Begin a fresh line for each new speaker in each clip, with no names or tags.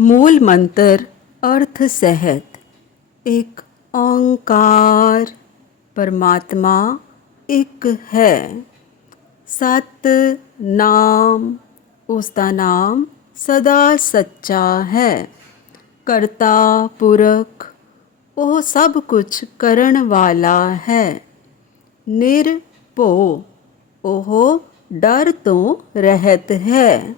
मूल मंत्र अर्थ सहित। एक ओंकार परमात्मा एक है। सत नाम, उसका नाम सदा सच्चा है। करता, पुरख वो सब कुछ करण वाला है। निरपो, ओहो, डर तो रहत है।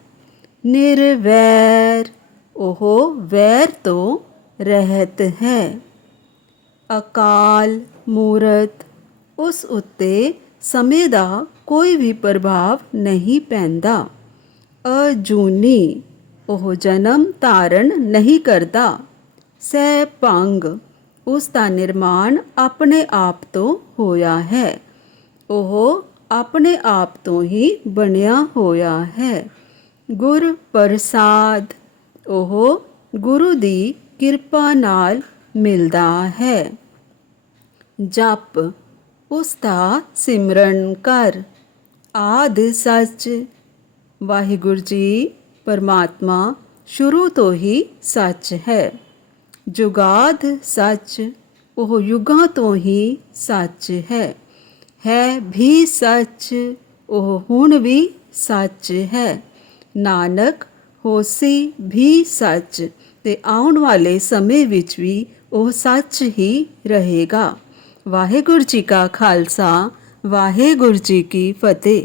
निर्वैर ਨਿਰਵੈਰ ਉਹ ਵੈਰ ਤੋਂ ਰਹਿਤ ਹੈ ਅਕਾਲ ਮੂਰਤ ਉਸ ਉੱਤੇ ਸਮੇਂ ਦਾ ਕੋਈ ਵੀ ਪ੍ਰਭਾਵ ਨਹੀਂ ਪੈਂਦਾ ਅਜੂਨੀ ਉਹ ਜਨਮ ਧਾਰਨ ਨਹੀਂ ਕਰਦਾ ਸਹਿ ਭੰਗ ਉਸ ਦਾ ਨਿਰਮਾਣ ਆਪਣੇ ਆਪ ਤੋਂ ਹੋਇਆ ਹੈ ਉਹ ਆਪਣੇ ਆਪ ਤੋਂ ਹੀ ਬਣਿਆ ਹੋਇਆ ਹੈ ਗੁਰ ਪ੍ਰਸਾਦ ਉਹ ਗੁਰੂ ਦੀ ਕਿਰਪਾ ਨਾਲ ਮਿਲਦਾ ਹੈ ਜਪ ਉਸ ਦਾ ਸਿਮਰਨ ਕਰ ਆਦ ਸੱਚ ਵਾਹਿਗੁਰੂ ਜੀ ਪਰਮਾਤਮਾ ਸ਼ੁਰੂ ਤੋਂ ਹੀ ਸੱਚ ਹੈ ਜੁਗਾਦ ਸੱਚ ਉਹ ਯੁਗਾਂ ਤੋਂ ਹੀ ਸੱਚ ਹੈ ਹੈ ਵੀ ਸੱਚ ਉਹ ਹੁਣ ਵੀ ਸੱਚ ਹੈ ਨਾਨਕ ਹੋਸੀ ਵੀ ਸੱਚ ਤੇ ਆਉਣ ਵਾਲੇ ਸਮੇਂ ਵਿੱਚ ਵੀ ਉਹ ਸੱਚ ਹੀ ਰਹੇਗਾ। ਵਾਹਿਗੁਰੂ ਜੀ ਕਾ ਖਾਲਸਾ, ਵਾਹਿਗੁਰੂ ਜੀ ਕੀ ਫਤਿਹ।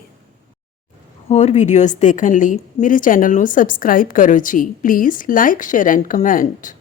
ਹੋਰ ਵੀਡੀਓਜ਼ ਦੇਖਣ ਲਈ ਮੇਰੇ ਚੈਨਲ ਨੂੰ ਸਬਸਕ੍ਰਾਈਬ ਕਰੋ ਜੀ। Please like share and comment